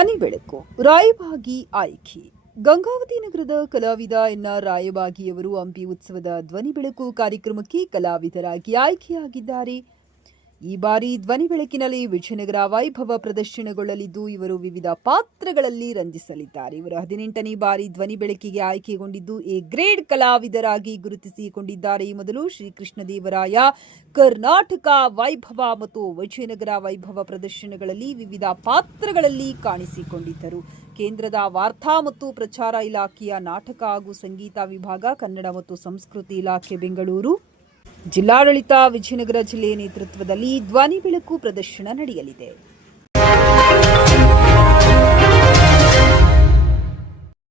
ಧ್ವನಿ ಬೆಳಕು ರಾಯಬಾಗಿ ಆಯ್ಕೆ. ಗಂಗಾವತಿ ನಗರದ ಕಲಾವಿದ ಎನ್.ಆರ್. ರಾಯಬಾಗಿಯವರು ಹಂಪಿ ಉತ್ಸವದ ಧ್ವನಿ ಬೆಳಕು ಕಾರ್ಯಕ್ರಮಕ್ಕೆ ಕಲಾವಿದರಾಗಿ ಆಯ್ಕೆಯಾಗಿದ್ದಾರೆ. ಈ ಬಾರಿ ಧ್ವನಿ ಬೆಳಕಿನಲ್ಲಿ ವಿಜಯನಗರ ವೈಭವ ಪ್ರದರ್ಶನಗೊಳ್ಳಲಿದ್ದು, ಇವರು ವಿವಿಧ ಪಾತ್ರಗಳಲ್ಲಿ ರಂಜಿಸಲಿದ್ದಾರೆ. ಇವರು 18ನೇ ಬಾರಿ ಧ್ವನಿ ಬೆಳಕಿಗೆ ಆಯ್ಕೆಗೊಂಡಿದ್ದು, ಎ ಗ್ರೇಡ್ ಕಲಾವಿದರಾಗಿ ಗುರುತಿಸಿಕೊಂಡಿದ್ದಾರೆ. ಈ ಮೊದಲು ಶ್ರೀಕೃಷ್ಣದೇವರಾಯ, ಕರ್ನಾಟಕ ವೈಭವ ಮತ್ತು ವಿಜಯನಗರ ವೈಭವ ಪ್ರದರ್ಶನಗಳಲ್ಲಿ ವಿವಿಧ ಪಾತ್ರಗಳಲ್ಲಿ ಕಾಣಿಸಿಕೊಂಡಿದ್ದರು. ಕೇಂದ್ರದ ವಾರ್ತಾ ಮತ್ತು ಪ್ರಚಾರ ಇಲಾಖೆಯ ನಾಟಕ ಹಾಗೂ ಸಂಗೀತ ವಿಭಾಗ, ಕನ್ನಡ ಮತ್ತು ಸಂಸ್ಕೃತಿ ಇಲಾಖೆ ಬೆಂಗಳೂರು, ಜಿಲ್ಲಾಡಳಿತ ವಿಜಯನಗರ ಜಿಲ್ಲೆಯ ನೇತೃತ್ವದಲ್ಲಿ ಧ್ವನಿ ಬೆಳಕು ಪ್ರದರ್ಶನ ನಡೆಯಲಿದೆ.